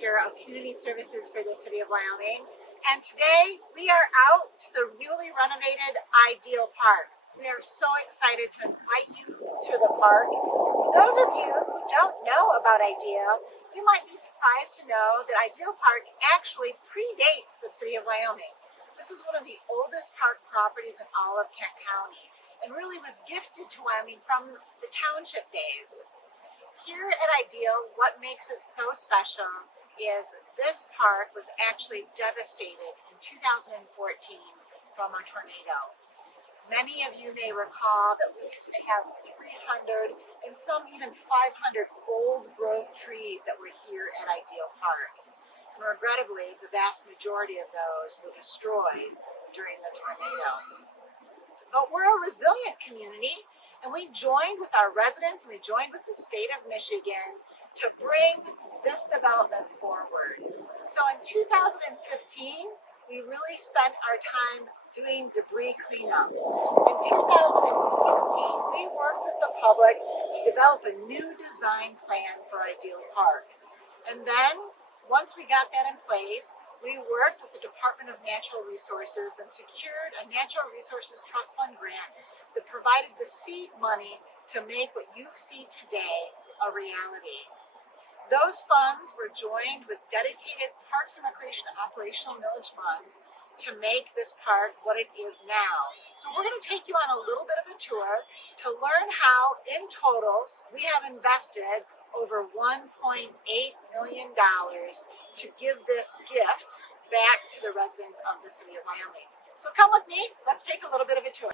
Director of Community Services for the City of Wyoming. And today we are out to the newly renovated Ideal Park. We are so excited to invite you to the park. For those of you who don't know about Ideal, you might be surprised to know that Ideal Park actually predates the City of Wyoming. This is one of the oldest park properties in all of Kent County and really was gifted to Wyoming from the township days. Here at Ideal, what makes it so special is this park was actually devastated in 2014 from a tornado. Many of you may recall that we used to have 300 and some even 500 old growth trees that were here at Ideal Park. And regrettably, the vast majority of those were destroyed during the tornado. But we're a resilient community, and we joined with our residents and we joined with the state of Michigan to bring this development forward. So in 2015, we really spent our time doing debris cleanup. In 2016, we worked with the public to develop a new design plan for Ideal Park. And then, once we got that in place, we worked with the Department of Natural Resources and secured a Natural Resources Trust Fund grant that provided the seed money to make what you see today a reality. Those funds were joined with dedicated Parks and Recreation operational millage funds to make this park what it is now. So we're going to take you on a little bit of a tour to learn how, in total, we have invested over $1.8 million to give this gift back to the residents of the City of Wyoming. So come with me, let's take a little bit of a tour.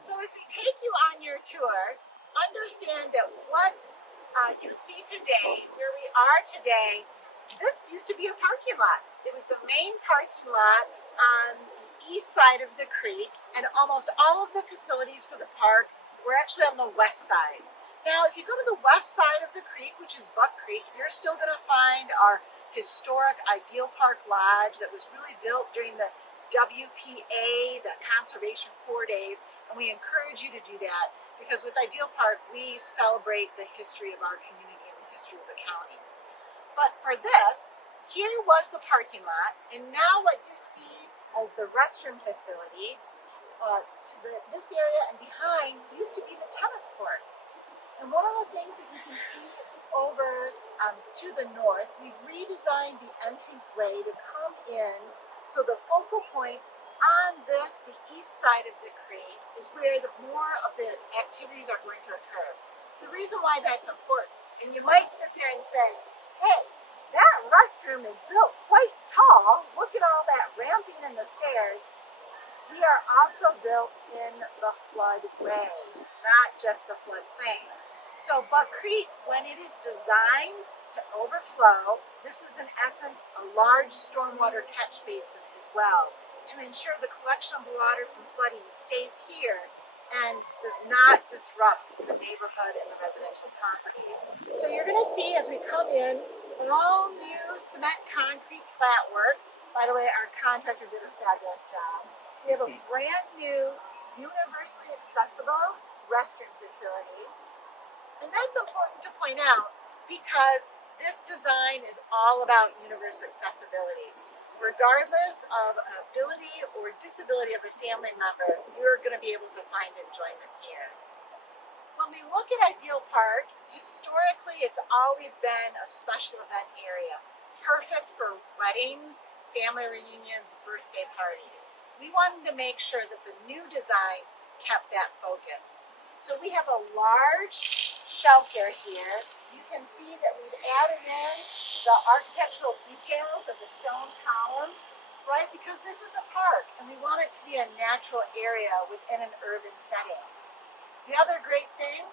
So as we take you on your tour, understand that what you see today, where we are today, this used to be a parking lot. It was the main parking lot on the east side of the creek, and almost all of the facilities for the park were actually on the west side. Now, if you go to the west side of the creek, which is Buck Creek, you're still going to find our historic Ideal Park Lodge that was really built during the WPA, the Conservation Corps days, and we encourage you to do that because with Ideal Park, we celebrate the history of our community and the history of the county. But for this, here was the parking lot, and now what you see as the restroom facility this area and behind used to be the tennis court. And one of the things that you can see over to the north, we've redesigned the entranceway to come in. So the focal point on this, the east side of the creek, is where more of the activities are going to occur. The reason why that's important, and you might sit there and say, hey, that restroom is built quite tall. Look at all that ramping and the stairs. We are also built in the floodway, not just the floodplain. So Buck Creek, when it is designed to overflow, this is in essence a large stormwater catch basin as well to ensure the collection of water from flooding stays here and does not disrupt the neighborhood and the residential properties. So you're going to see as we come in, all new cement concrete flat work. By the way, our contractor did a fabulous job. We have a brand new, universally accessible restroom facility. And that's important to point out because this design is all about universal accessibility. Regardless of an ability or disability of a family member, you're going to be able to find enjoyment here. When we look at Ideal Park, historically it's always been a special event area, perfect for weddings, family reunions, birthday parties. We wanted to make sure that the new design kept that focus. So we have a large shelter here. You can see that we've added in the architectural details of the stone column, right? Because this is a park and we want it to be a natural area within an urban setting. The other great thing,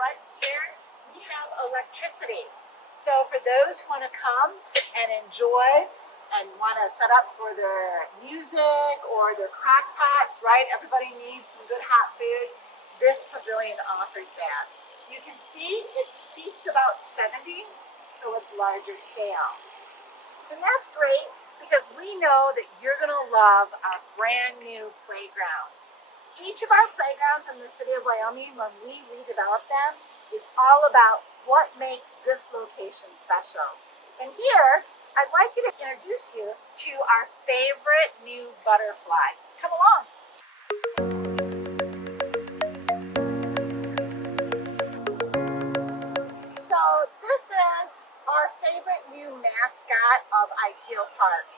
right here, we have electricity. So for those who want to come and enjoy and want to set up for their music or their crock pots, right? Everybody needs some good hot food. This pavilion offers that. You can see it seats about 70, so it's larger scale. And that's great because we know that you're going to love our brand new playground. Each of our playgrounds in the City of Wyoming, when we redevelop them, it's all about what makes this location special. And here, I'd like you to introduce you to our favorite new butterfly. Come along. So this is our favorite new mascot of Ideal Park.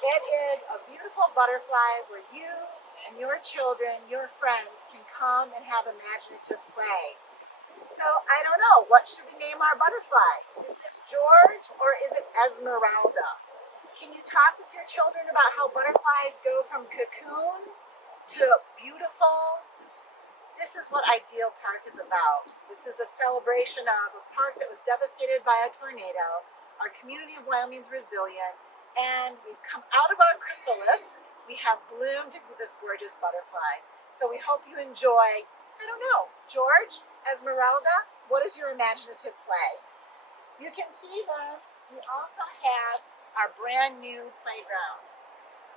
It is a beautiful butterfly where you and your children, your friends can come and have imaginative play. So I don't know, what should we name our butterfly? Is this George or is it Esmeralda? Can you talk with your children about how butterflies go from cocoon to beautiful? This is what Ideal Park is about. This is a celebration of a park that was devastated by a tornado. Our community of Wyoming is resilient, and we've come out of our chrysalis. We have bloomed into this gorgeous butterfly. So we hope you enjoy, I don't know, George, Esmeralda, what is your imaginative play? You can see that we also have our brand new playground.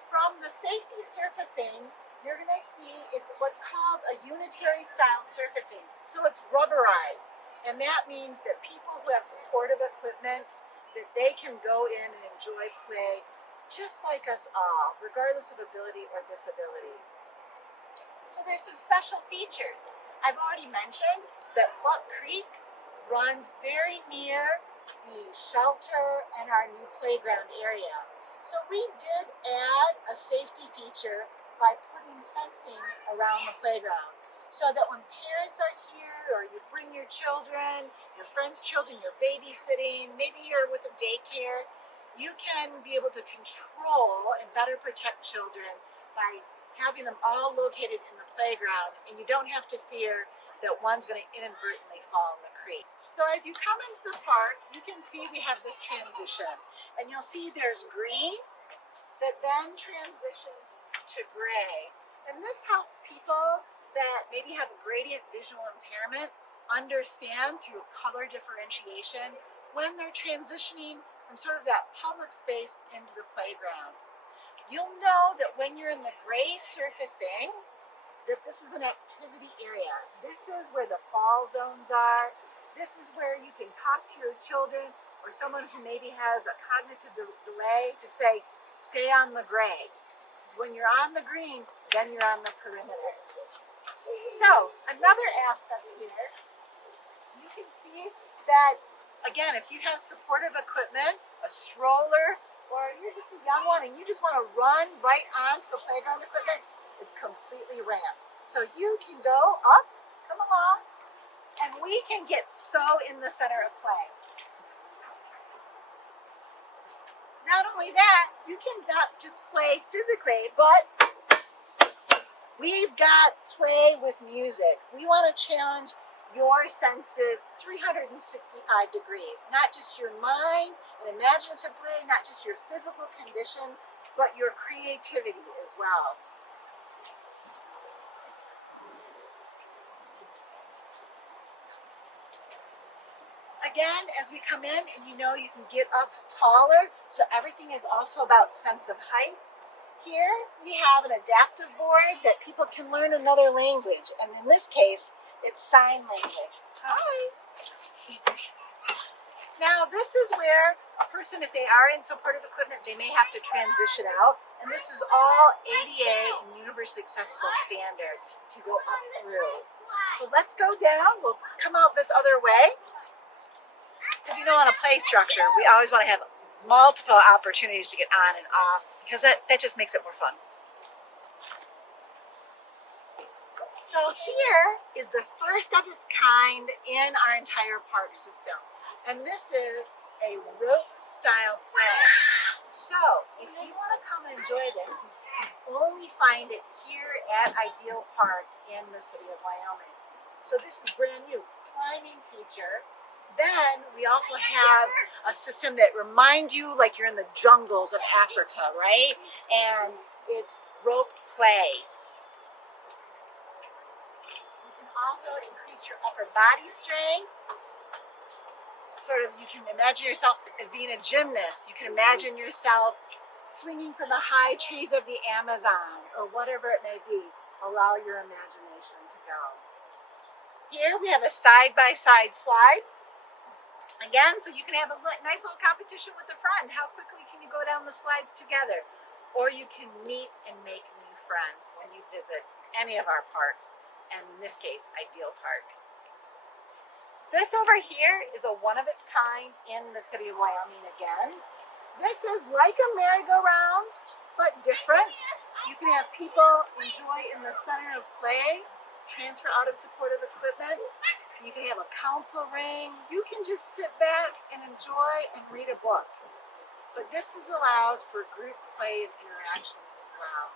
From the safety surfacing, you're going to see it's what's called a unitary style surfacing. So it's rubberized. And that means that people who have supportive equipment, that they can go in and enjoy play just like us all, regardless of ability or disability. So there's some special features. I've already mentioned that Buck Creek runs very near the shelter and our new playground area. So we did add a safety feature by putting fencing around the playground so that when parents are here or you bring your children, your friends' children, you're babysitting, maybe you're with a daycare, you can be able to control and better protect children by having them all located in the playground, and you don't have to fear that one's going to inadvertently fall in the creek. So as you come into the park, you can see we have this transition, and you'll see there's green that then transitions to gray. And this helps people that maybe have a gradient visual impairment understand through color differentiation when they're transitioning from sort of that public space into the playground. You'll know that when you're in the gray surfacing, that this is an activity area. This is where the fall zones are. This is where you can talk to your children or someone who maybe has a cognitive delay to say, stay on the gray. Because when you're on the green, then you're on the perimeter. So another aspect here, you can see that, again, if you have supportive equipment, a stroller, or you're just a young one and you just want to run right onto the playground equipment, it's completely ramped. So you can go up, come along, and we can get so in the center of play. Not only that, you can not just play physically, but we've got play with music. We want to challenge your senses 365 degrees, not just your mind and imaginative play, not just your physical condition, but your creativity as well. Again, as we come in, and you know you can get up taller, so everything is also about sense of height. Here we have an adaptive board that people can learn another language, and in this case, it's sign language. Hi. Now this is where a person, if they are in supportive equipment, they may have to transition out, and this is all ADA and universally accessible standard to go up through. So let's go down, we'll come out this other way. Because you know, on a play structure, we always want to have multiple opportunities to get on and off, because that just makes it more fun. So here is the first of its kind in our entire park system. And this is a rope style play. So if you want to come and enjoy this, you can only find it here at Ideal Park in the city of Wyoming. So this is brand new climbing feature. Then we also have a system that reminds you like you're in the jungles of Africa, right? And it's rope play. You can also increase your upper body strength. Sort of, you can imagine yourself as being a gymnast. You can imagine yourself swinging from the high trees of the Amazon or whatever it may be. Allow your imagination to go. Here we have a side-by-side slide. Again, so you can have a nice little competition with a friend. How quickly down the slides together, or you can meet and make new friends when you visit any of our parks, and in this case, Ideal Park. This over here is a one of its kind in the city of Wyoming again. This is like a merry-go-round, but different. You can have people enjoy in the center of play, transfer out of supportive equipment. You can have a council ring. You can just sit back and enjoy and read a book. But this allows for group play and interaction as well.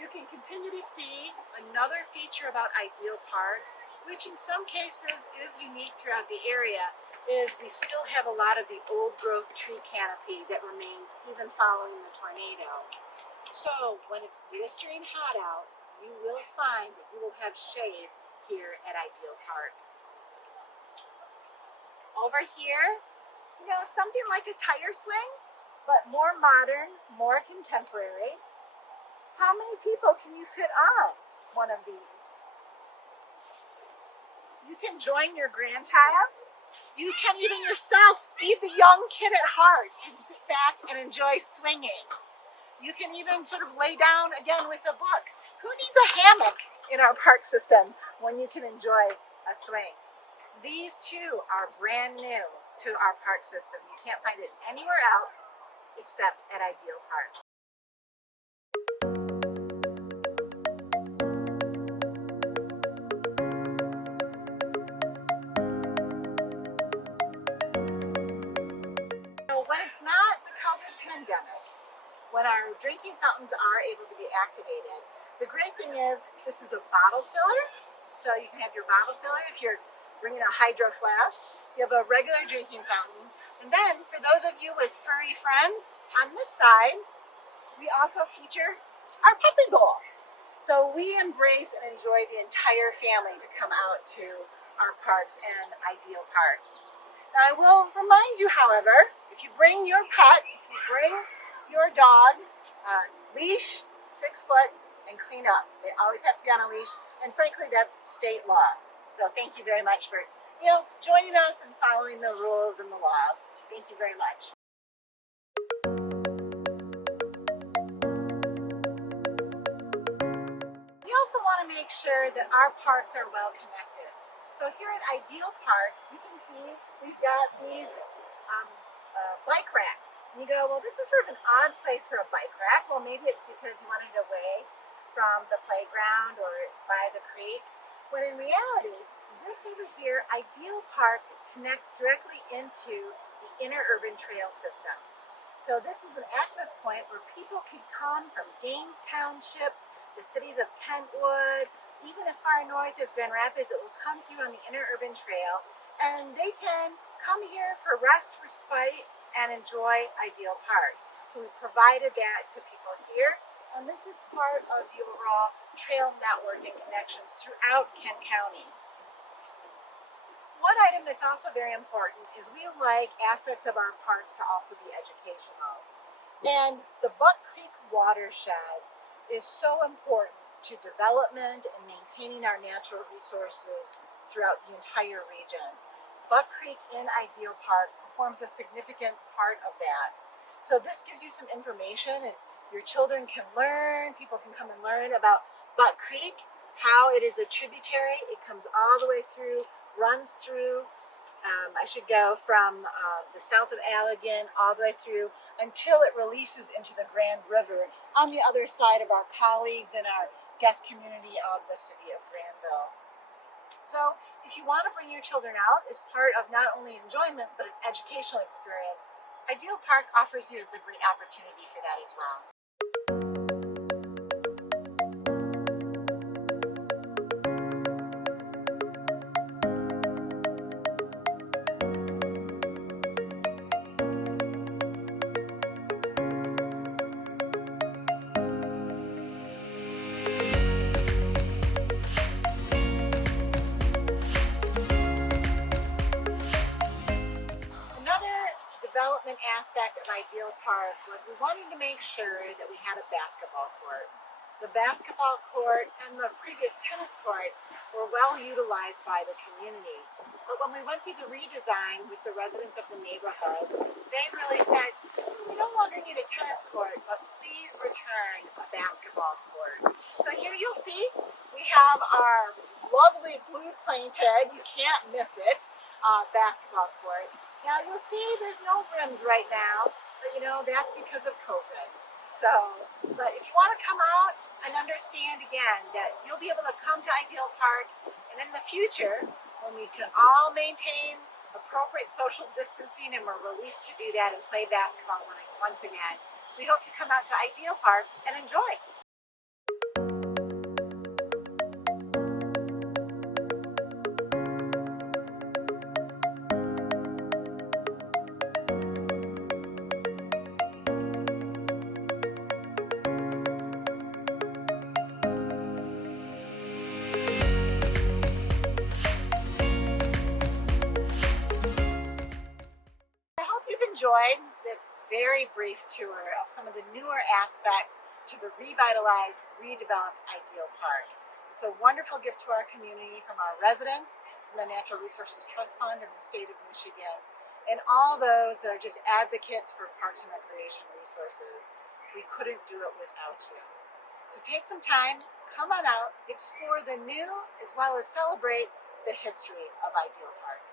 You can continue to see another feature about Ideal Park, which in some cases is unique throughout the area, is we still have a lot of the old growth tree canopy that remains even following the tornado. So when it's blistering hot out, you will find that you will have shade here at Ideal Park. Over here, something like a tire swing, but more modern, more contemporary. How many people can you fit on one of these? You can join your grandchild. You can even yourself be the young kid at heart and sit back and enjoy swinging. You can even sort of lay down again with a book. Who needs a hammock in our park system when you can enjoy a swing? These two are brand new to our park system. You can't find it anywhere else except at Ideal Park. When it's not the COVID pandemic, when our drinking fountains are able to be activated, the great thing is this is a bottle filler. So you can have your bottle filler if you're bringing a hydro flask. You have a regular drinking fountain. And then for those of you with furry friends, on this side, we also feature our puppy bowl. So we embrace and enjoy the entire family to come out to our parks and Ideal Park. Now I will remind you, however, if you bring your pet, if you bring your dog, leash, 6 foot, and clean up. They always have to be on a leash, and frankly, that's state law. So thank you very much for joining us and following the rules and the laws. Thank you very much. We also want to make sure that our parks are well connected. So here at Ideal Park, you can see we've got these bike racks. And you go, well, this is sort of an odd place for a bike rack. Well, maybe it's because you wanted it away from the playground or by the creek. When in reality, this over here, Ideal Park connects directly into the inner urban trail system. So this is an access point where people can come from Gaines Township, the cities of Kentwood, even as far north as Grand Rapids. It will come through on the inner urban trail, and they can come here for rest, respite, and enjoy Ideal Park. So we provided that to people here, and this is part of the overall trail network and connections throughout Kent County. One item that's also very important is we like aspects of our parks to also be educational. And the Buck Creek watershed is so important to development and maintaining our natural resources throughout the entire region. Buck Creek in Ideal Park forms a significant part of that. So this gives you some information, and your children can learn, people can come and learn about Buck Creek, how it is a tributary. It comes all the way through, runs through, I should go from the south of Allegan all the way through until it releases into the Grand River on the other side of our colleagues and our guest community of the city of Granville. So if you want to bring your children out as part of not only enjoyment but an educational experience, Ideal Park offers you the great opportunity for that as well. Development aspect of Ideal Park was we wanted to make sure that we had a basketball court. The basketball court and the previous tennis courts were well utilized by the community. But when we went through the redesign with the residents of the neighborhood, they really said, please return a basketball court. So here you'll see we have our lovely blue painted, you can't miss it, basketball court. Now you'll see there's no rims right now, but you know, that's because of COVID. So, but if you want to come out and understand again that you'll be able to come to Ideal Park, and in the future, when we can all maintain appropriate social distancing and we're released to do that and play basketball once again, we hope you come out to Ideal Park and enjoy. I hope you've enjoyed this very brief tour of some of the newer aspects to the revitalized, redeveloped Ideal Park. It's a wonderful gift to our community from our residents, from the Natural Resources Trust Fund in the state of Michigan, and all those that are just advocates for parks and recreation resources. We couldn't do it without you. So take some time, come on out, explore the new, as well as celebrate the history of Ideal Park.